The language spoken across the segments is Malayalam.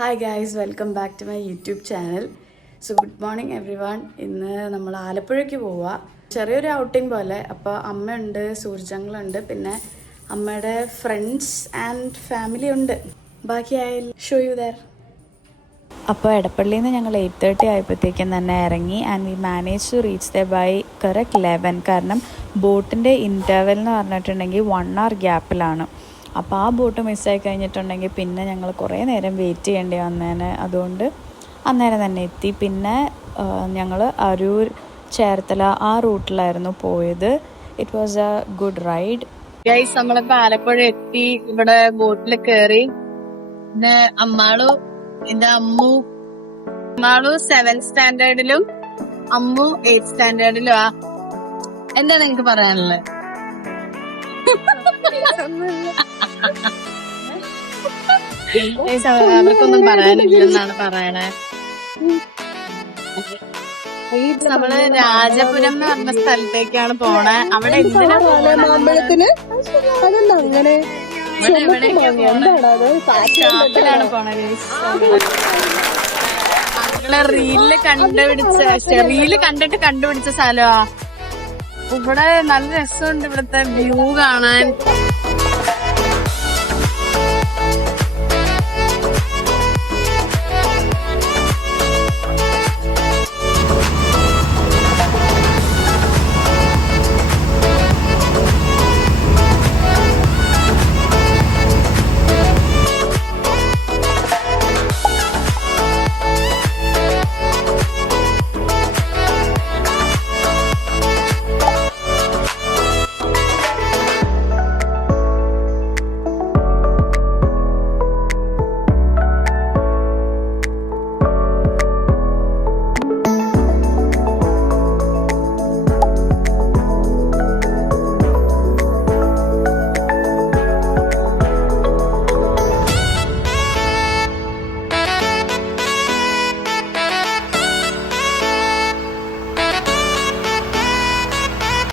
Hi guys, welcome back to my YouTube channel. So good morning everyone. ഇന്ന് നമ്മൾ ആലപ്പുഴയ്ക്ക് പോവുക, ചെറിയൊരു ഔട്ടിംഗ് പോലെ. അപ്പോൾ അമ്മയുണ്ട്, സൂർജങ്ങളുണ്ട്, പിന്നെ അമ്മയുടെ ഫ്രണ്ട്സ് ആൻഡ് ഫാമിലി ഉണ്ട്. ബാക്കി I will show you there. അപ്പോൾ എടപ്പള്ളിയിൽ നിന്ന് ഞങ്ങൾ 8:30 ആയപ്പോഴത്തേക്കും തന്നെ ഇറങ്ങി. And we manage to reach the by correct 11. കാരണം ബോട്ടിൻ്റെ ഇൻ്റർവെൽ എന്ന് പറഞ്ഞിട്ടുണ്ടെങ്കിൽ 1 hour ഗ്യാപ്പിലാണ്. അപ്പോൾ ആ ബോട്ട് മിസ്സായി കഴിഞ്ഞിട്ടുണ്ടെങ്കിൽ പിന്നെ ഞങ്ങൾ കുറേ നേരം വെയിറ്റ് ചെയ്യേണ്ടി വന്നേനെ. അതുകൊണ്ട് അന്നേരം തന്നെ എത്തി. പിന്നെ ഞങ്ങൾ അരൂർ, ചേർത്തല ആ റൂട്ടിലായിരുന്നു പോയത്. It was A good ride. Guys, നമ്മളിപ്പോ ആലപ്പുഴ എത്തി. ഇവിടെ ബോട്ടിൽ കയറി. പിന്നെ എന്റെ അമ്മു 7th സ്റ്റാൻഡേർഡിലും അമ്മു 8th സ്റ്റാൻഡേർഡിലും ആ. എന്താ നിങ്ങക്ക് പറയാനുള്ളത്? അവർക്കൊന്നും പറയാനില്ലെന്നാണ് പറയണേ. നമ്മള് രാജപുരം എന്ന് പറഞ്ഞ സ്ഥലത്തേക്കാണ് പോണേ. അവിടെ ഷാപ്പിലാണ് പോണേ. റീല് കണ്ടിട്ട് കണ്ടുപിടിച്ച സ്ഥലമാ. ഇവിടെ നല്ല രസമുണ്ട് ഇവിടുത്തെ വ്യൂ കാണാൻ.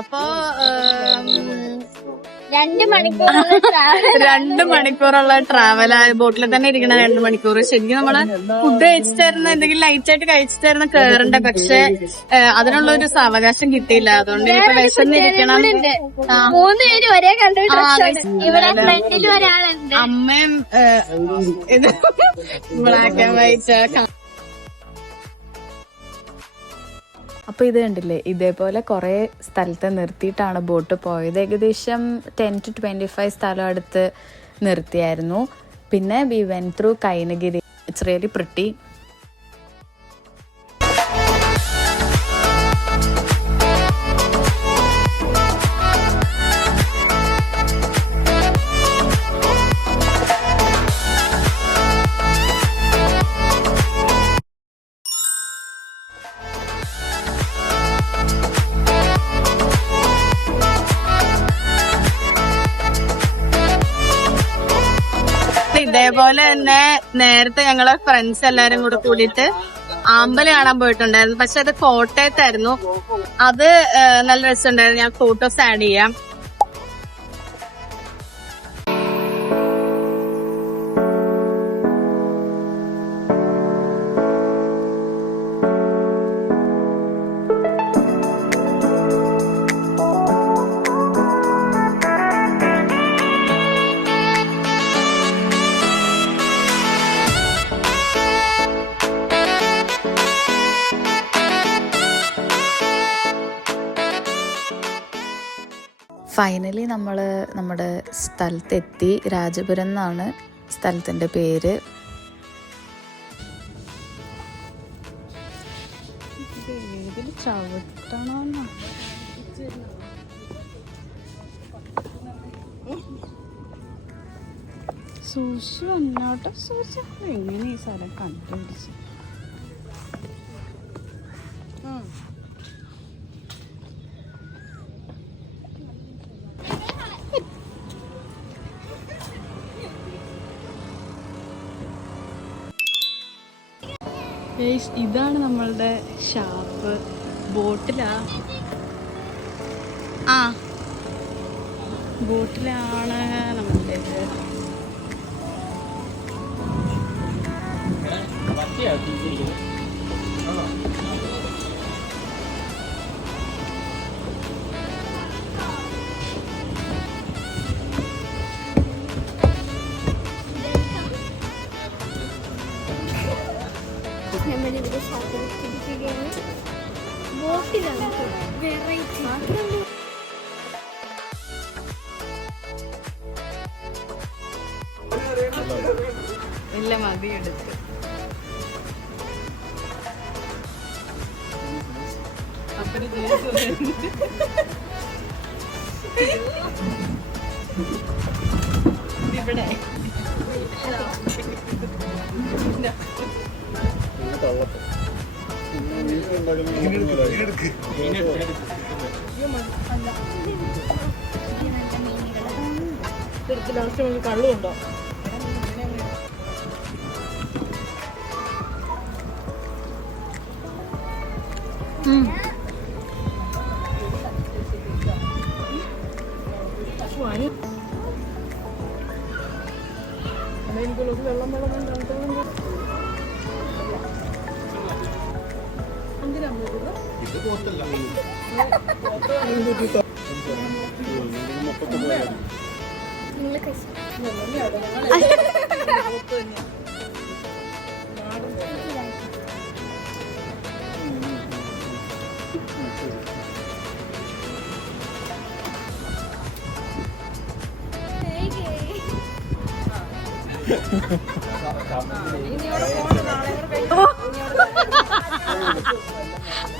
അപ്പോ 2 മണിക്കൂറുള്ള ട്രാവൽ. ബോട്ടിൽ തന്നെ ഇരിക്കണ 2 മണിക്കൂർ. ശരിക്കും നമ്മള് ഫുഡ് കഴിച്ചിട്ടായിരുന്നു, എന്തെങ്കിലും ലൈറ്റ് ആയിട്ട് കഴിച്ചിട്ടായിരുന്നു കേറണ്ട. പക്ഷെ അതിനുള്ള ഒരു സാവകാശം കിട്ടിയില്ല. അതുകൊണ്ട് ഇനിയിപ്പോ വിശന്നിരിക്കണം. അമ്മയും ഇത് ബ്ലാക്ക് ആൻഡ് വൈറ്റ്. അപ്പോൾ ഇത് കണ്ടില്ലേ, ഇതേപോലെ കുറേ സ്ഥലത്ത് നിർത്തിയിട്ടാണ് ബോട്ട് പോയത്. ഏകദേശം 10 to 25 സ്ഥലം അടുത്ത് നിർത്തിയായിരുന്നു. പിന്നെ we went through Kainakary. It's really pretty. ഇതേപോലെ തന്നെ നേരത്തെ ഞങ്ങളെ ഫ്രണ്ട്സ് എല്ലാരും കൂടെ കൂടിയിട്ട് ആമ്പല് കാണാൻ പോയിട്ടുണ്ടായിരുന്നു. പക്ഷെ അത് കോട്ടയത്തായിരുന്നു. അത് നല്ല രസമുണ്ടായിരുന്നു. ഞാൻ ഫോട്ടോസ് ആഡ് ചെയ്യാം. ഫൈനലി നമ്മൾ നമ്മുടെ സ്ഥലത്തെത്തി. രാജപുരം എന്നാണ് സ്ഥലത്തിൻ്റെ പേര്. ചവിട്ടണോ സൂക്ഷിച്ചു വന്നോട്ടെ. സൂക്ഷിച്ചു എങ്ങനെ ഈ സ്ഥലം കണ്ടുപിടിച്ചു? ഇതാണ് നമ്മളുടെ ഷാപ്പ്. ബോട്ടിലാണ് നമ്മളുടേത്. നമ്മളിവിടെ ശാസ്ത്രത്തിരിക്കുകയാണ്. ബോട്ടിലാണ് വെറൈറ്റി. ഇല്ല മതി എടുത്ത് ഇവിടെ കള്ളുണ്ടോ?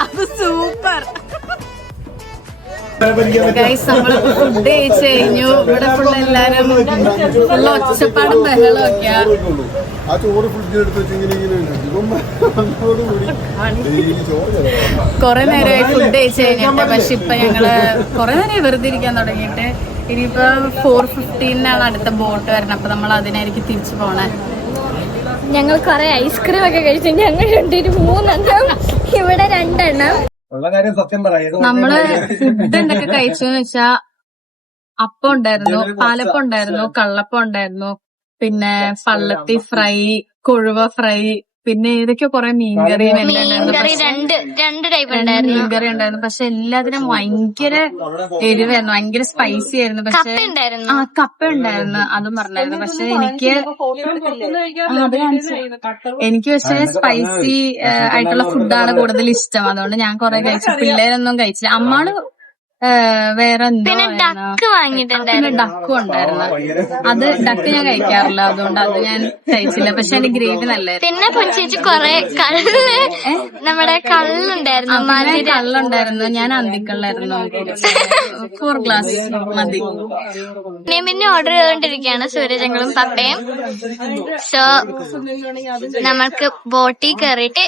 അത് സൂപ്പർ. ഗൈസ് നമ്മളിപ്പോ ഫുഡ് കഴിച്ചു കഴിഞ്ഞു. ഇവിടെ ഫുൾ എല്ലാരും ഫുൾ ഒച്ചപ്പാടും ബഹളം ഒക്കെയാ. കൊറേ നേരമായി ഫുഡ് കഴിച്ചു കഴിഞ്ഞിട്ട്. പക്ഷെ ഇപ്പൊ ഞങ്ങള് കൊറേ നേരമായി വെറുതെ ഇരിക്കാൻ തുടങ്ങിയിട്ട്. ഇനിയിപ്പോ 4:15 അടുത്ത ബോട്ട് വരണം. അപ്പൊ നമ്മൾ അതിനായിരിക്കും തിരിച്ചു പോണേ. ഞങ്ങൾ കൊറേ ഐസ്ക്രീം ഒക്കെ കഴിച്ചിട്ടുണ്ട്. ഞങ്ങൾ രണ്ടുപേരും 3 എണ്ണം, ഇവിടെ 2 എണ്ണം. നമ്മള് ഫുഡ് എന്തൊക്കെ കഴിച്ചെന്ന് വെച്ചാ അപ്പം ഉണ്ടായിരുന്നു, പാലപ്പം ഉണ്ടായിരുന്നു, കള്ളപ്പം ഉണ്ടായിരുന്നു, പിന്നെ പള്ളത്തി ഫ്രൈ, കൊഴുവ ഫ്രൈ, പിന്നെ ഏതൊക്കെയോ കൊറേ മീൻകറി രണ്ട് ടൈപ്പ് ഉണ്ടായിരുന്നു. മീൻകറി ഉണ്ടായിരുന്നു. പക്ഷെ എല്ലാത്തിനും ഭയങ്കര എരിവായിരുന്നു, ഭയങ്കര സ്പൈസി ആയിരുന്നു. പക്ഷെ ആ കപ്പ ഉണ്ടായിരുന്നു, അതും പറഞ്ഞായിരുന്നു. പക്ഷെ എനിക്ക് പക്ഷെ സ്പൈസി ആയിട്ടുള്ള ഫുഡാണ് കൂടുതൽ ഇഷ്ടം. അതുകൊണ്ട് ഞാൻ കൊറേ കഴിച്ചു. പിള്ളേരൊന്നും കഴിച്ചില്ല. അമ്മാണ് വേറെ പിന്നെ ഡക്ക് വാങ്ങിയിട്ടുണ്ടായിരുന്നു. ഡക്കും ഉണ്ടായിരുന്നു. അത് ഡക്ക് ഞാൻ കഴിക്കാറില്ല, അതുകൊണ്ട് അത് ഞാൻ കഴിച്ചില്ല. പക്ഷെ അതിന്റെ ഗ്രേവി നല്ലായിരുന്നു. പിന്നെ ചേച്ചി കൊറേ നമ്മുടെ കള്ളുണ്ടായിരുന്നു. കള്ളുണ്ടായിരുന്നു. ഞാൻ അന്തിക്കള്ളായിരുന്നു. 4 ഗ്ലാസ് മതി. പിന്നെ ഓർഡർ ചെയ്തോണ്ടിരിക്കുകയാണ് സൂരജങ്ങളും പപ്പയും. സോ നമ്മൾക്ക് ബോട്ടിൽ കയറിയിട്ട്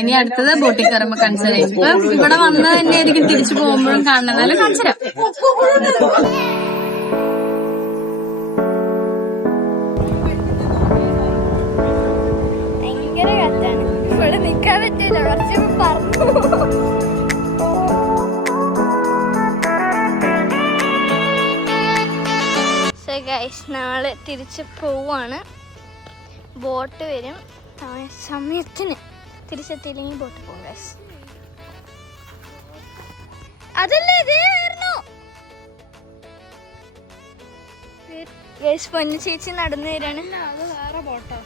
ഇനി അടുത്തത് ബോട്ടിൽ കയറുമ്പോ കാണിച്ചു. ഇപ്പൊ ഇവിടെ വന്ന് തന്നെ ആയിരിക്കും തിരിച്ചു പോകുമ്പോഴും കാണുന്നതാലും കാണിച്ചു തരാം. ഭയങ്കര കത്താണ്. ഇവിടെ നിക്കാൻ പറ്റില്ല, കുറച്ച് പറഞ്ഞു. സോ ഗൈസ് നാളെ തിരിച്ച് പോവാണ്. ബോട്ട് വരും. സമയത്തിന് തിരിച്ചെത്തിയില്ലെങ്കിൽ ബോട്ട് പോകും ഗൈസ്. അതല്ലേ ഗൈസ് പൊന്നു ചേച്ചി നടന്നു വരാണ്. അത് വേറെ ബോട്ടോ?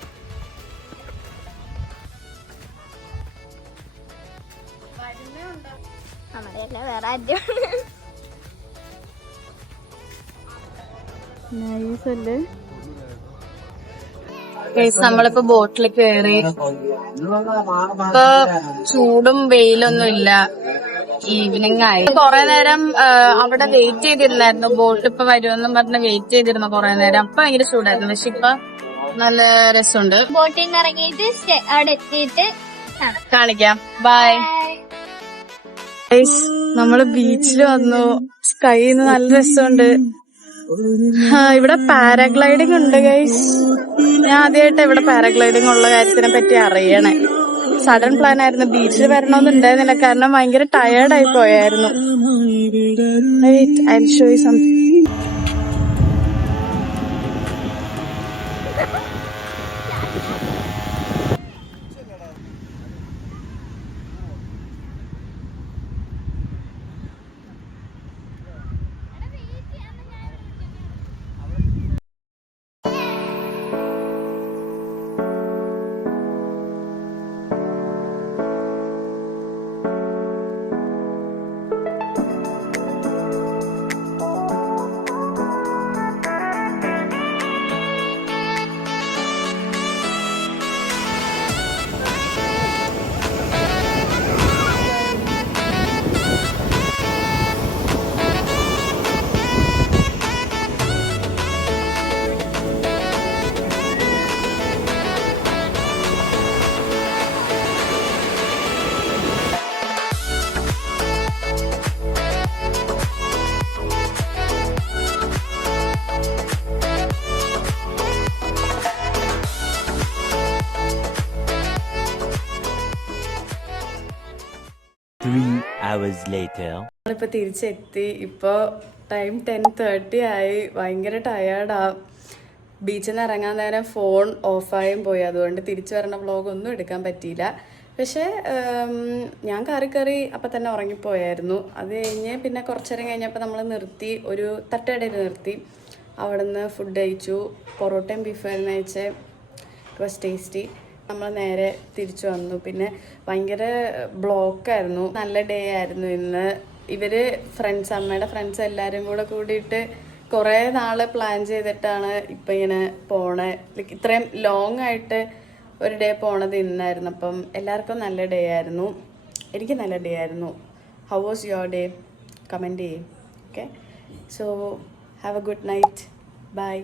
നമ്മുടെയല്ല, വേറെ ആദ്യമാണ്. നമ്മളിപ്പോ ബോട്ടിൽ കയറി. ഇപ്പൊ ചൂടും വെയിലൊന്നും ഇല്ല, ഈവനിങ് ആയി. കൊറേ നേരം അവിടെ വെയിറ്റ് ചെയ്തിരുന്നായിരുന്നു. ബോട്ട് ഇപ്പൊ വരുമെന്നും പറഞ്ഞ് വെയിറ്റ് ചെയ്തിരുന്നു കൊറേ നേരം. അപ്പൊ ഭയങ്കര ചൂടായിരുന്നു. പക്ഷെ ഇപ്പൊ നല്ല രസമുണ്ട്. ബോട്ടിൽ നിന്ന് ഇറങ്ങിയിട്ട് അവിടെ എത്തിയിട്ട് കാണിക്കാം. ബൈ. നമ്മള് ബീച്ചിൽ വന്നു. സ്കൈന്ന് നല്ല രസമുണ്ട്. ഇവിടെ പാരാഗ്ലൈഡിംഗ് ഉണ്ട് ഗൈസ്. ഞാൻ ആദ്യമായിട്ട് ഇവിടെ പാരാഗ്ലൈഡിംഗ് ഉള്ള കാര്യത്തിനെ പറ്റി അറിയണേ. സഡൻ പ്ലാൻ ആയിരുന്നു. ബീച്ചിൽ വരണമെന്നുണ്ടായിരുന്നില്ല, കാരണം ഭയങ്കര ടയേർഡായി പോയായിരുന്നു. I'll show you something. hours later. നമ്മളിപ്പോൾ തിരിച്ചെത്തി. ഇപ്പോൾ ടൈം 10:30 ആയി. ഭയങ്കര ടയേർഡാണ്. ബീച്ചിൽ നിന്ന് ഇറങ്ങാൻ നേരം ഫോൺ ഓഫായും പോയി. അതുകൊണ്ട് തിരിച്ചു വരണ വ്ളോഗൊന്നും എടുക്കാൻ പറ്റിയില്ല. പക്ഷേ ഞാൻ കയറി അപ്പം തന്നെ ഉറങ്ങിപ്പോയായിരുന്നു. അത് കഴിഞ്ഞ് പിന്നെ കുറച്ച് നേരം കഴിഞ്ഞപ്പോൾ നമ്മൾ നിർത്തി, ഒരു തട്ടുകടയിൽ നിർത്തി. അവിടെ നിന്ന് ഫുഡ് കഴിച്ചു. പൊറോട്ടയും ബീഫായിരുന്നു കഴിച്ചത്. It was tasty. നമ്മൾ നേരെ തിരിച്ചു വന്നു. പിന്നെ ഭയങ്കര ബ്ലോക്കായിരുന്നു. നല്ല ഡേ ആയിരുന്നു ഇന്ന്. ഇവർ ഫ്രണ്ട്സ്, അമ്മയുടെ ഫ്രണ്ട്സ് എല്ലാവരും കൂടെ കൂടിയിട്ട് കുറേ നാൾ പ്ലാൻ ചെയ്തിട്ടാണ് ഇപ്പം ഇങ്ങനെ പോണേ. ലൈക്ക് ഇത്രയും ലോങ് ആയിട്ട് ഒരു ഡേ പോണത് ഇന്നായിരുന്നു. അപ്പം എല്ലാവർക്കും നല്ല ഡേ ആയിരുന്നു. എനിക്ക് നല്ല ഡേ ആയിരുന്നു. How was your day? Comment ചെയ്യും. Okay, so have a good night. By.